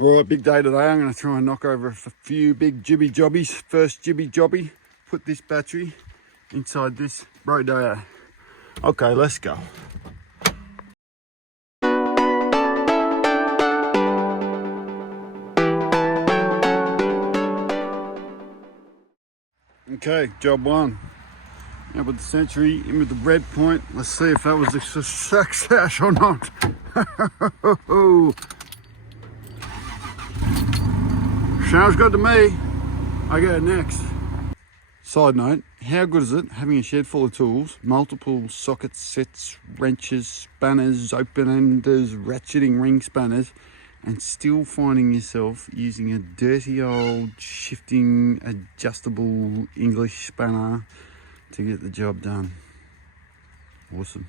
Alright, big day today. I'm going to try and knock over a few big jibby jobbies. First jibby jobby, put this battery inside this Rodeo. Okay, let's go. Okay, job one. Out with the Century, in with the red point. Let's see if that was a success or not. Sounds good to me. I go next. Side note, how good is it having a shed full of tools, multiple socket sets, wrenches, spanners, open-enders, ratcheting ring spanners, and still finding yourself using a dirty old shifting adjustable English spanner to get the job done. Awesome.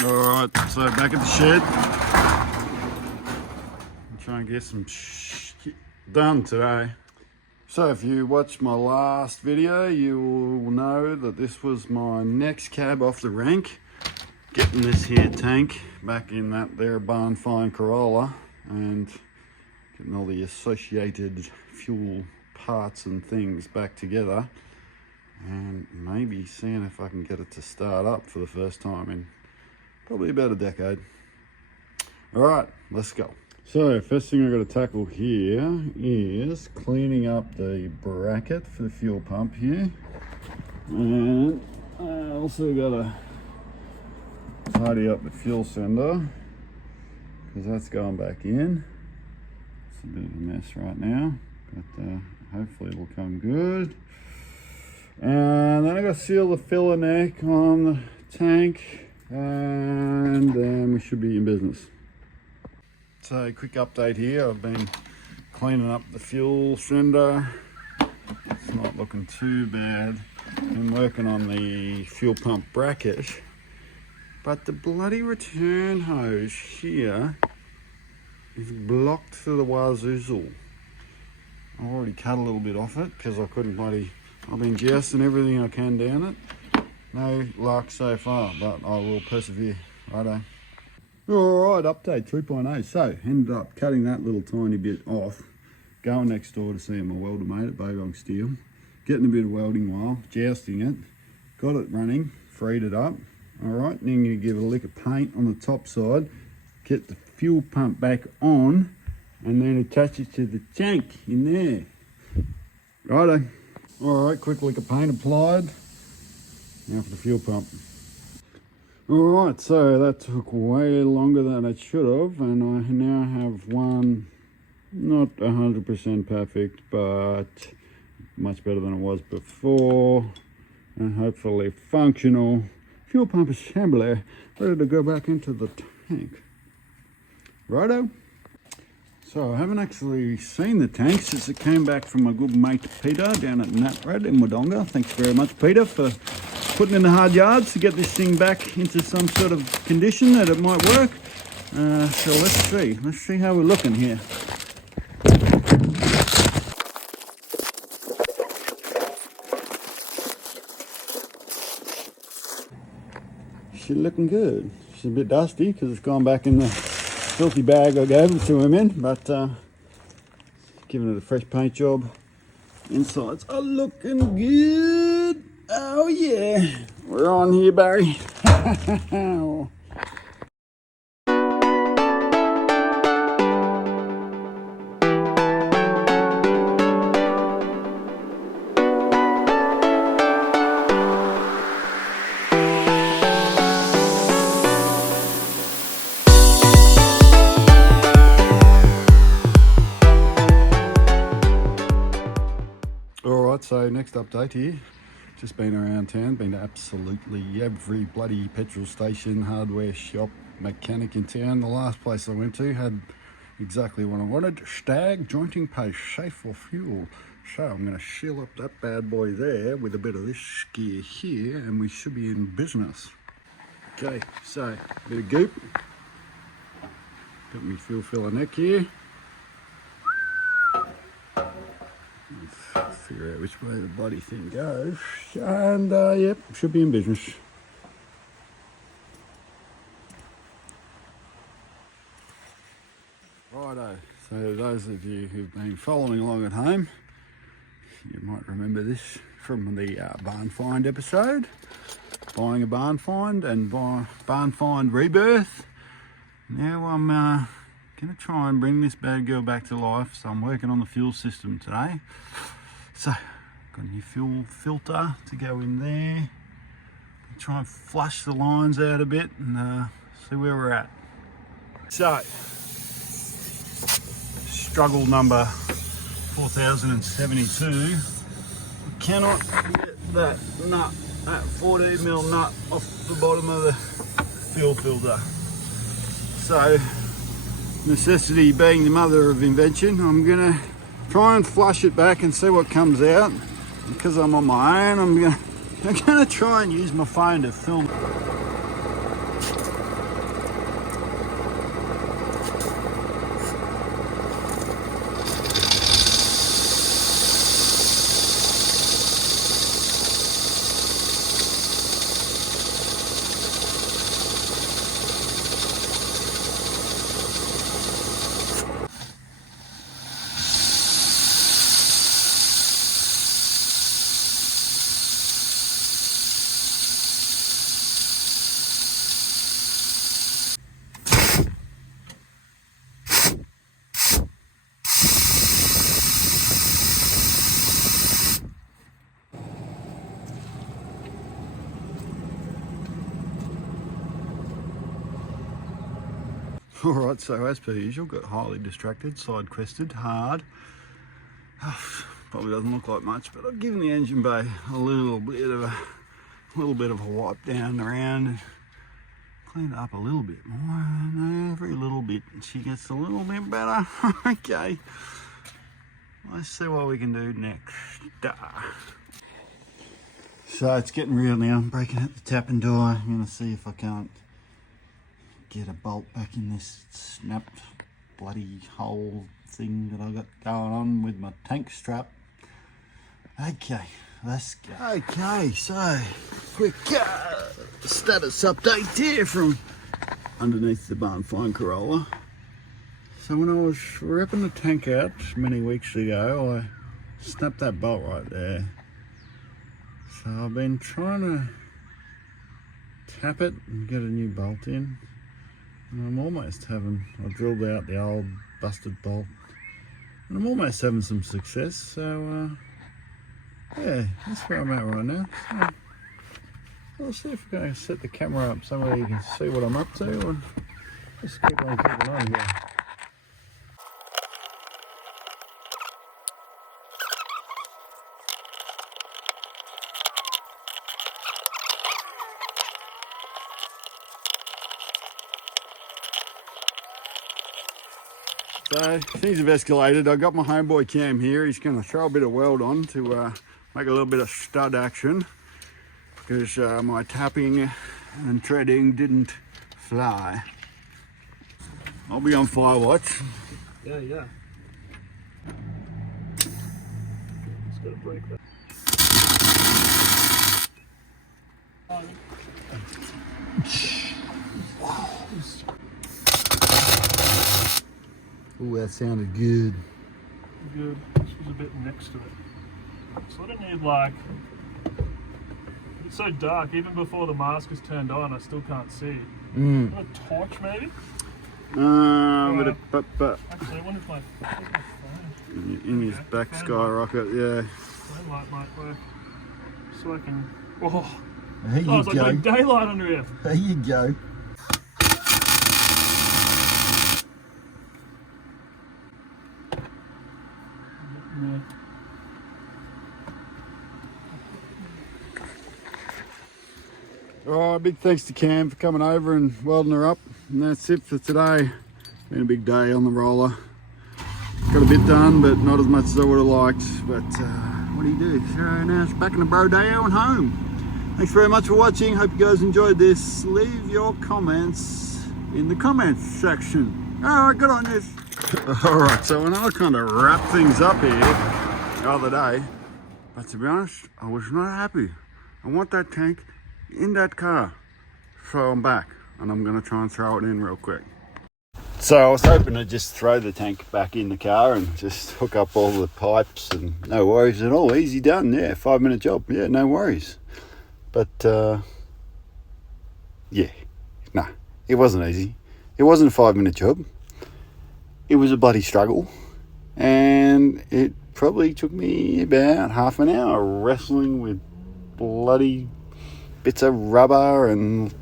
Alright, so back at the shed. I'm trying to get some shit done today. So if you watched my last video, you will know that this was my next cab off the rank. Getting this here tank back in that there barn find Corolla and getting all the associated fuel parts and things back together, and maybe seeing if I can get it to start up for the first time in probably about a decade. All right, let's go. So first thing I've got to tackle here is cleaning up the bracket for the fuel pump here, and I also got to tidy up the fuel sender because that's going back in. It's a bit of a mess right now, but hopefully it'll come good. And then I got to seal the filler neck on the tank, and then we should be in business. So quick update here, I've been cleaning up the fuel sender. It's not looking too bad. Been working on the fuel pump bracket, but the bloody return hose here is blocked to the wazoozle. I already cut a little bit off it because I couldn't I've been jousting everything I can down it. No luck so far, but I will persevere. Righto. Alright, update 3.0. So, ended up cutting that little tiny bit off, going next door to see my welder mate at Bogong Steel, getting a bit of welding while, jousting it, got it running, freed it up. Alright, then you give it a lick of paint on the top side, get the fuel pump back on, and then attach it to the tank in there. Righto. Alright, quick lick of paint applied. Now for the fuel pump. Alright, so that took way longer than it should have, and I now have one, not 100% perfect, but much better than it was before, and hopefully functional fuel pump assembly ready to go back into the tank. Righto. So I haven't actually seen the tank since it came back from my good mate Peter down at Natrad in Wodonga. Thanks very much, Peter, for putting in the hard yards to get this thing back into some sort of condition that it might work. So let's see how we're looking here. She's looking good. She's a bit dusty because it's gone back in the filthy bag I gave it to him in, but giving it a fresh paint job. Insides are looking good. Oh yeah, we're on here, Barry. Alright, so next update here. Just been around town, been to absolutely every bloody petrol station, hardware shop, mechanic in town. The last place I went to had exactly what I wanted. Stag jointing paste, safe for fuel. So I'm going to seal up that bad boy there with a bit of this gear here, and we should be in business. Okay, so a bit of goop. Got me fuel filler neck here. Figure out which way the bloody thing goes, and yep, should be in business. Righto, So those of you who've been following along at home, you might remember this from the barn find episode, buying a barn find and barn find rebirth. Now I'm going to try and bring this bad girl back to life, so I'm working on the fuel system today. So got a new fuel filter to go in there. Try and flush the lines out a bit and see where we're at. So, struggle number 4072. We cannot get that nut, that 14mm nut off the bottom of the fuel filter. So, necessity being the mother of invention, I'm gonna try and flush it back and see what comes out. Because I'm on my own, I'm gonna try and use my phone to film. Alright, so as per usual, got highly distracted, side quested, hard. Probably doesn't look like much, but I've given the engine bay a little bit of a wipe down around, cleaned it up a little bit more, and every little bit she gets a little bit better. Okay, let's see what we can do next. So it's getting real now. I'm breaking out the tapping door. I'm gonna see if I can't get a bolt back in this snapped bloody hole thing that I got going on with my tank strap. Okay, let's go. Okay, so quick status update here from underneath the barn find Corolla. So when I was ripping the tank out many weeks ago, I snapped that bolt right there. So I've been trying to tap it and get a new bolt in. And I'm almost having, I drilled out the old busted bolt, and I'm almost having some success. So yeah, that's where I'm at right now. So I'll see if we can set the camera up somewhere you can see what I'm up to, and just keep on keeping on here. So things have escalated. I got my homeboy Cam here. He's going to throw a bit of weld on to make a little bit of stud action, because my tapping and treading didn't fly. I'll be on fire watch. Yeah. Just gotta break that. Oh, that sounded good. Good. This was a bit next to it. So I don't need like... It's so dark, even before the mask is turned on, I still can't see. A torch maybe? But actually, I wonder if my phone... in his back skyrocket, yeah. Phone light might work. So I can... Oh! There you I was like, go. got daylight under here. There you go. Yeah. Alright, big thanks to Cam for coming over and welding her up. And that's it for today. Been a big day on the roller. Got a bit done, but not as much as I would have liked. But what do you do? So now it's back in the Brodeo and home. Thanks very much for watching. Hope you guys enjoyed this. Leave your comments in the comments section. Alright, good on you. Alright, so when I kind of wrap things up here the other day, but to be honest, I was not happy. I want that tank in that car. So I'm back, and I'm gonna try and throw it in real quick. So I was hoping to just throw the tank back in the car and just hook up all the pipes and no worries at all. Easy done, yeah, 5-minute job, yeah, no worries. But yeah, no, it wasn't easy. It wasn't a 5-minute job. It was a bloody struggle, and it probably took me about half an hour wrestling with bloody bits of rubber and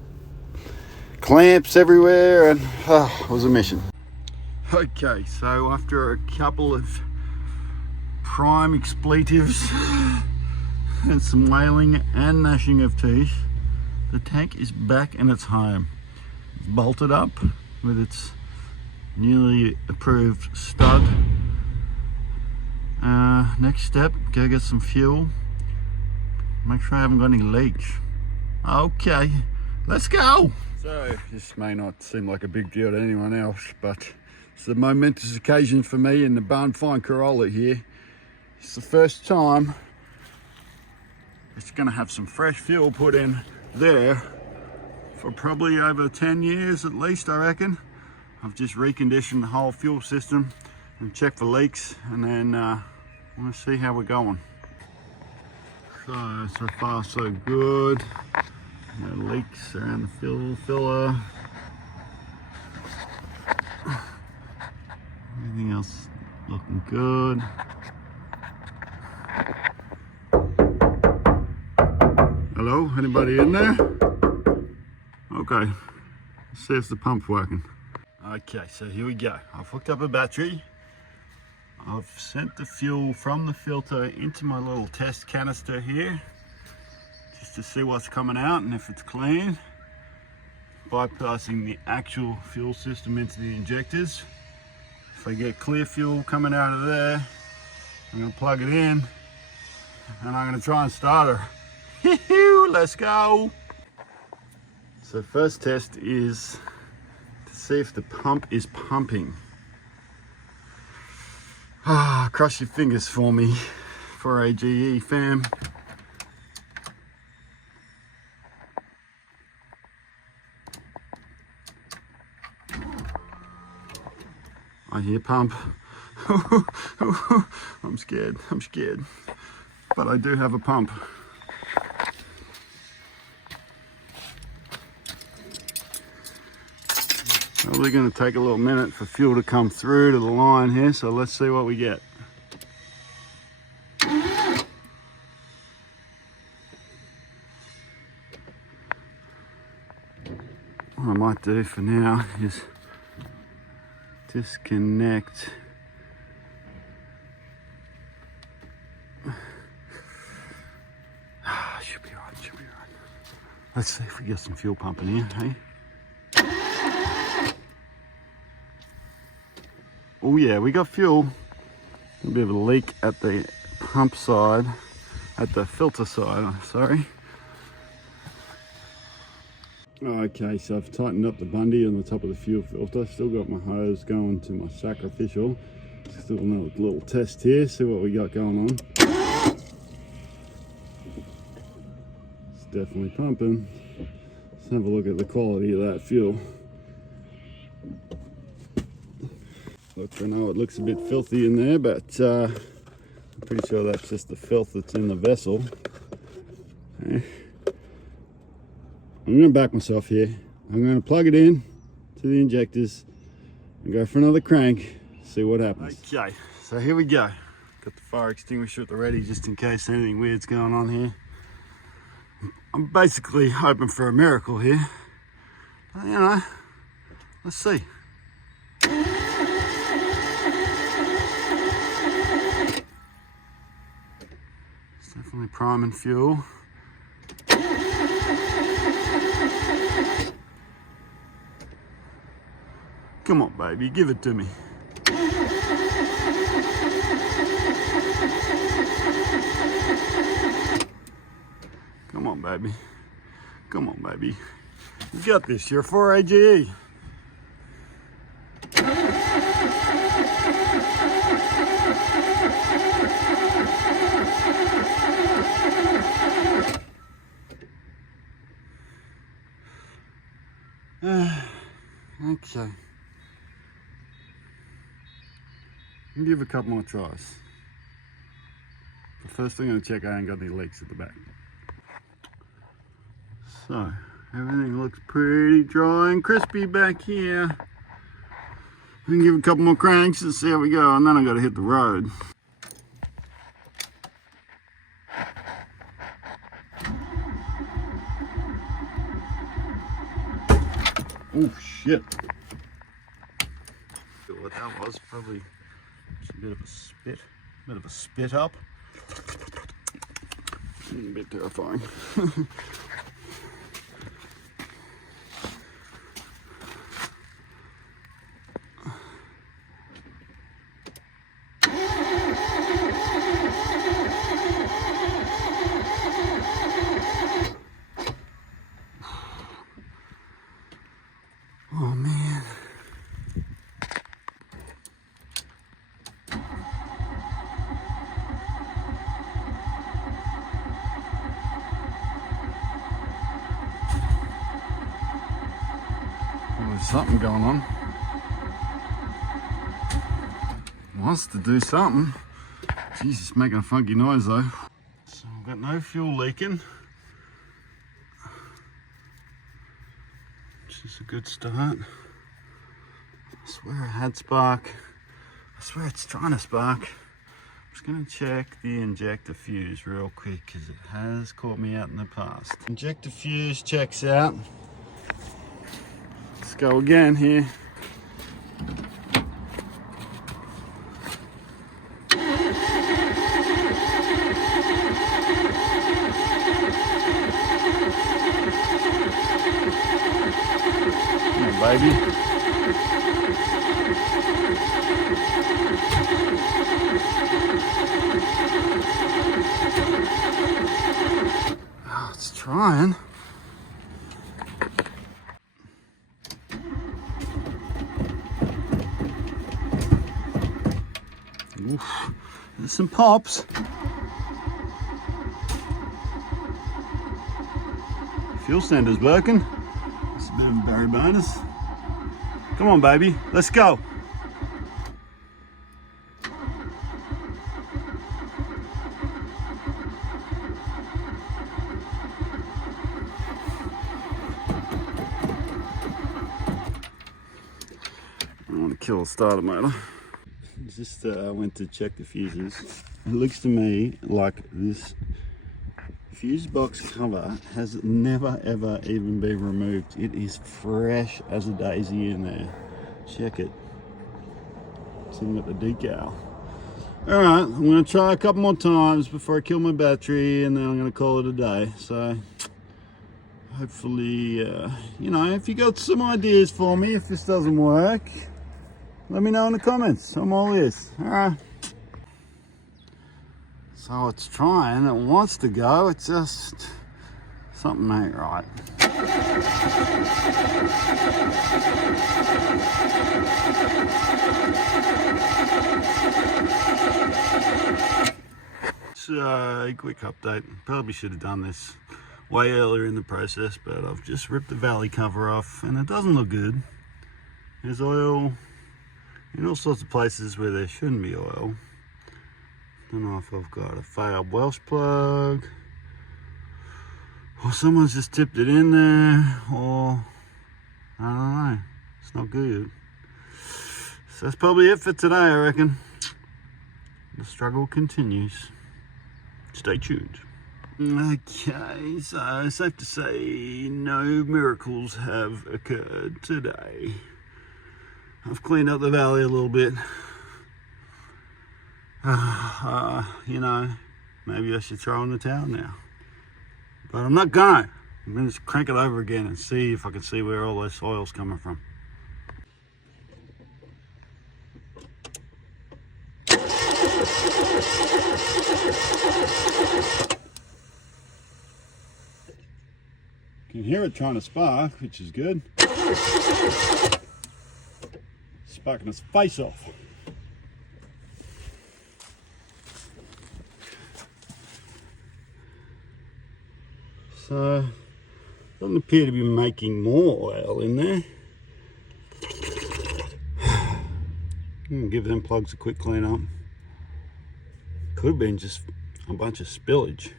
clamps everywhere, and it was a mission. Okay, so after a couple of prime expletives and some wailing and gnashing of teeth, the tank is back in its home. It's bolted up with its newly approved stud. Next step, go get some fuel. Make sure I haven't got any leaks. Okay, let's go. So this may not seem like a big deal to anyone else, but it's a momentous occasion for me in the barn find Corolla here. It's the first time it's going to have some fresh fuel put in there for probably over 10 years at least, I reckon. I've just reconditioned the whole fuel system and checked for leaks, and then I want to see how we're going. So far so good. No leaks around the fuel filler. Everything else looking good. Hello, anybody in there? Okay, let's see if the pump's working. Okay, so here we go. I've hooked up a battery. I've sent the fuel from the filter into my little test canister here, just to see what's coming out and if it's clean, bypassing the actual fuel system into the injectors. If I get clear fuel coming out of there, I'm going to plug it in and I'm going to try and start her. Let's go. So first test is to see if the pump is pumping. Cross your fingers for me, 4AGE fam. I hear pump. I'm scared, but I do have a pump. Probably going to take a little minute for fuel to come through to the line here, so let's see what we get. What I might do for now is disconnect should be right. Let's see if we get some fuel pumping here, hey? Oh yeah, we got fuel. A bit of a leak at the pump side, at the filter side, sorry. Okay, so I've tightened up the bundy on the top of the fuel filter. Still got my hose going to my sacrificial. Still another little test here, see what we got going on. It's definitely pumping. Let's have a look at the quality of that fuel. Look, I know it looks a bit filthy in there, but I'm pretty sure that's just the filth that's in the vessel. Okay. I'm going to back myself here. I'm going to plug it in to the injectors and go for another crank, see what happens. Okay, so here we go. Got the fire extinguisher at the ready just in case anything weird's going on here. I'm basically hoping for a miracle here. But, you know, let's see. It's definitely priming fuel. Come on, baby, give it to me. Come on, baby. Come on, baby. You got this. You're 4AGE. Okay. I'll give it a couple more tries. The first thing I'm going to check, I ain't got any leaks at the back. So, everything looks pretty dry and crispy back here. We can give it a couple more cranks and see how we go, and then I got to hit the road. Oh shit! What that was, probably just a bit of a spit up. A bit terrifying. Oh man. Well, there's something going on. Wants to do something. Jesus, making a funky noise though. So I've got no fuel leaking, which is a good start. I swear it had spark. I swear it's trying to spark. I'm just going to check the injector fuse real quick because it has caught me out in the past. Injector fuse checks out. Let's go again here. Come on, baby. Oh, it's trying. Oof. There's some pops. Fuel stander's working. It's a bit of a berry bonus. Come on, baby, let's go. I want to kill the starter motor. Just went to check the fuses. It looks to me like this fuse box cover has never ever even been removed. It is fresh as a daisy in there. Check it. It's even got the decal. Alright, I'm going to try a couple more times before I kill my battery, and then I'm going to call it a day. So hopefully, you know, if you got some ideas for me, if this doesn't work, let me know in the comments. I'm all ears. Alright. So it's trying, it wants to go, it's just something ain't right. So, quick update. Probably should have done this way earlier in the process, but I've just ripped the valley cover off and it doesn't look good. There's oil in all sorts of places where there shouldn't be oil. Don't know if I've got a failed Welsh plug, or someone's just tipped it in there, or I don't know. It's not good. So that's probably it for today, I reckon. The struggle continues. Stay tuned. Okay, so safe to say no miracles have occurred today. I've cleaned up the valley a little bit. You know, maybe I should throw in the towel now. But I'm not gonna. I'm gonna just crank it over again and see if I can see where all this oil's coming from. You can hear it trying to spark, which is good. Sparking its face off. So, doesn't appear to be making more oil in there. Give them plugs a quick clean up. Could have been just a bunch of spillage.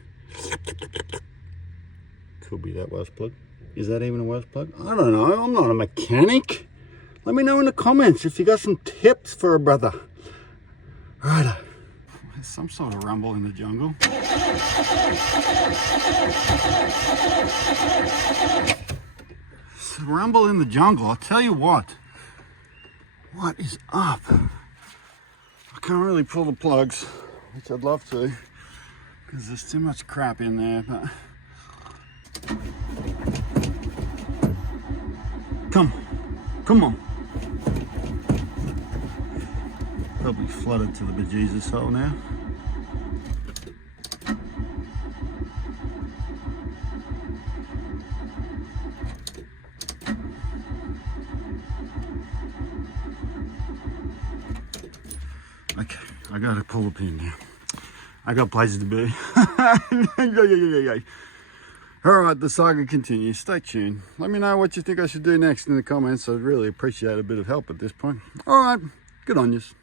Could be that welsh plug. Is that even a welsh plug? I don't know. I'm not a mechanic. Let me know in the comments if you got some tips for a brother. Right. There's some sort of rumble in the jungle. It's a rumble in the jungle. I'll tell you what. What is up? I can't really pull the plugs, which I'd love to, because there's too much crap in there, but... Come on. Probably flooded to the bejesus hole now. Okay, I gotta pull the pin now. I got places to be. Alright, the saga continues. Stay tuned. Let me know what you think I should do next in the comments. I'd really appreciate a bit of help at this point. Alright, good on yous.